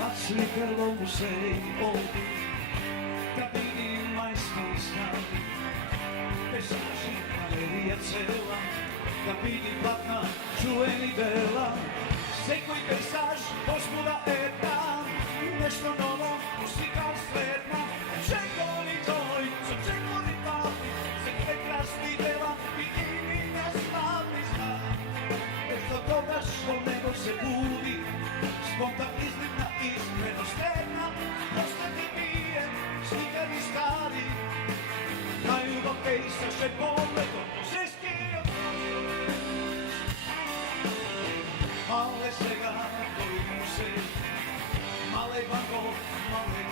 Patrzy Karlo Musei ovdje, kabini majskog stana, pesaži, galerija cela, kabini platna, čuveni dela, sekoj pesaž, gospoda jedna, nešto novo, muzika svetna, čekoli toj, co čekoli papi, se prekrasni dela i imena slavni zna. Nešto toga što nego se budi, sponta izlivna iskrenost jedna, ostati bije, slikari stari, na ljubav pejsaše pogledom, muzeski odnos. Male svega koji muzej, male Van Gogh, male